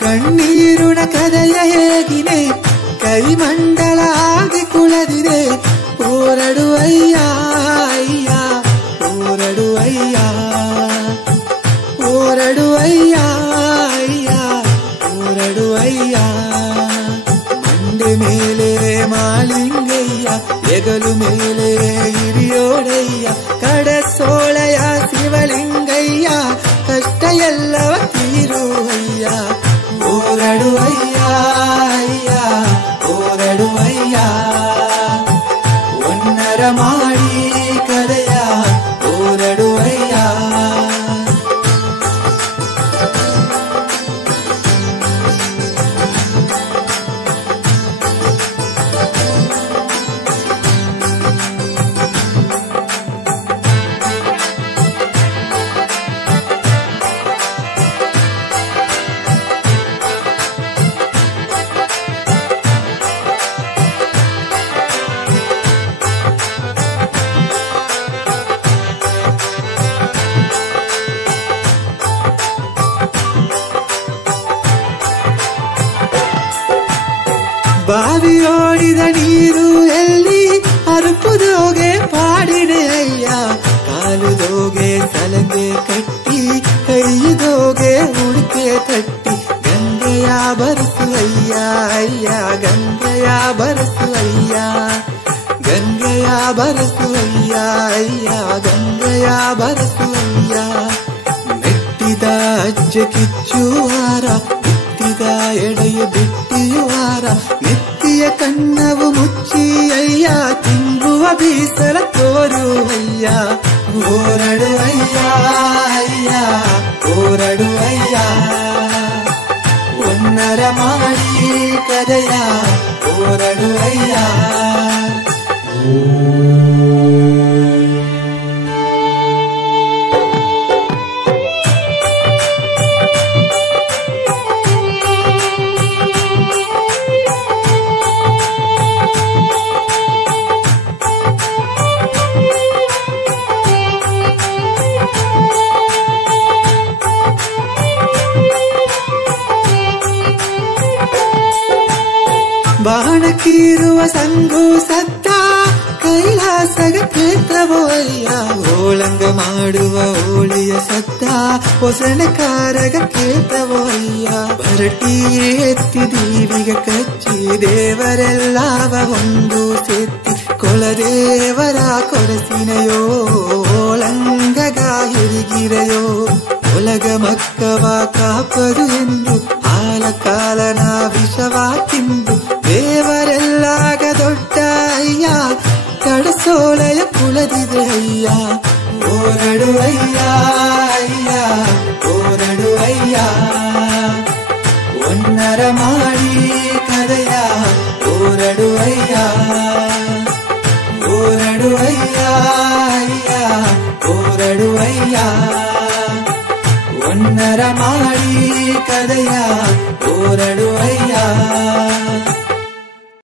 ಕಣ್ಣೀರುಣ ಕದಯ ಹೇಗಿದೆ ಕೈ ಮಂಡಲ ಆಗಿ ಕುಳದಿದೆ ಓರಡು ಅಯ್ಯ ಅಯ್ಯ ಓರಡು ಅಯ್ಯ ಓರಡು ಅಯ್ಯ ಅಯ್ಯ ಓರಡು ಅಯ್ಯ ಮಂಡೆ ಮೇಲೆ ಮಾಲಿಂಗಯ್ಯ ಎಗಲು ಮೇಲೆ ಹಿರಿಯೋಡಯ್ಯ ಕಡಸೋಳೆಯ ಶಿವಲಿಂಗಯ್ಯ ಕಷ್ಟ ಎಲ್ಲವ ತೀರುವಯ್ಯ ಓರಡು ಅಯ್ಯ ಅಯ್ಯ ಓರಡು ಅಯ್ಯ ಒನ್ನರ ಮಾಡಿ ಕದಯ ಓರಡು ಅಯ್ಯ ಬಾವಿಯೋಡಿದ ನೀರು ಎಲ್ಲಿ ಅರುಪುದೋಗೆ ಪಾಡಿದೆ ಅಯ್ಯ ಕಾಲುದೋಗೆ ಸಲಂಗೆ ಕಟ್ಟಿ ಕೈದೋಗೆ ಉಡುಕೆ ತಟ್ಟಿ ಗಂಗೆಯ ಬರಸು ಅಯ್ಯ ಅಯ್ಯ ಗಂಗೆಯ ಬರಸು ಅಯ್ಯ ಗಂಗೆಯ ಬರಸು ಅಯ್ಯ ಅಯ್ಯ ಗಂಗೆಯ ಬರಸು ಅಯ್ಯ ಮೆಟ್ಟಿದ ಅಜ್ಜ ಕಿಚ್ಚುವಾರ ಎಡೆಯು ಬಿಟ್ಟಿಯುವಾರ ನೆತ್ತಿಯ ಕಣ್ಣವು ಮುಚ್ಚಿ ಅಯ್ಯ ತಿಂಬುವ ಬೀಸಲ ತೋರು ಅಯ್ಯ ಓರಡು ಅಯ್ಯ ಅಯ್ಯ ಓರಡು ಅಯ್ಯ ಒನ್ನರ ಮಾಡಿ ಕದಯ ಓರಡು ಅಯ್ಯ ಬಾಣಕೀರುವ ಸಂಗು ಸತ್ತ ಕೈಲಾಸಗ ಕ್ಷೇತ್ರವೋ ಅಯ್ಯ ಓಳಂಗ ಮಾಡುವ ಹೋಳಿಯ ಸತ್ತ ಹೊಸಣಕಾರಗ ಕ್ಷೇತ್ರವೋ ಅಯ್ಯ ಭರಟಿ ಎತ್ತಿ ದೀವಿಗೆ ಕಚ್ಚಿ ದೇವರೆಲ್ಲವ ಒಂದು ಸೆತ್ತಿ ಕೊಳದೇವರ ಕೊರಸಿನೆಯೋ ಓಳಂಗಗ ಹಿರಿಗಿರೆಯೋ ಒಲಗ ಮಕ್ಕವ ಕಾಪದು ಎಂದು ಹಾಲ ಕಾಲನ ವಿಷವ ತಿಂದು ದೇವರೆಲ್ಲಾಗ ದೊಡ್ಡ ಅಯ್ಯ ಕಡಸೋಳೆಯ ಕುಳದಿದೆ ಅಯ್ಯ ಓರಡು ಅಯ್ಯ ಅಯ್ಯ ಓರಡು ಅಯ್ಯ ಒನ್ನರ ಮಾಡಿ ಕದಯ ಓರಡು ಅಯ್ಯ ಓರಡು ಅಯ್ಯ ಅಯ್ಯ ಓರಡು ಅಯ್ಯ ಒನ್ನರ ಮಾಡಿ ಕದಯ ಓರಡು ಅಯ್ಯ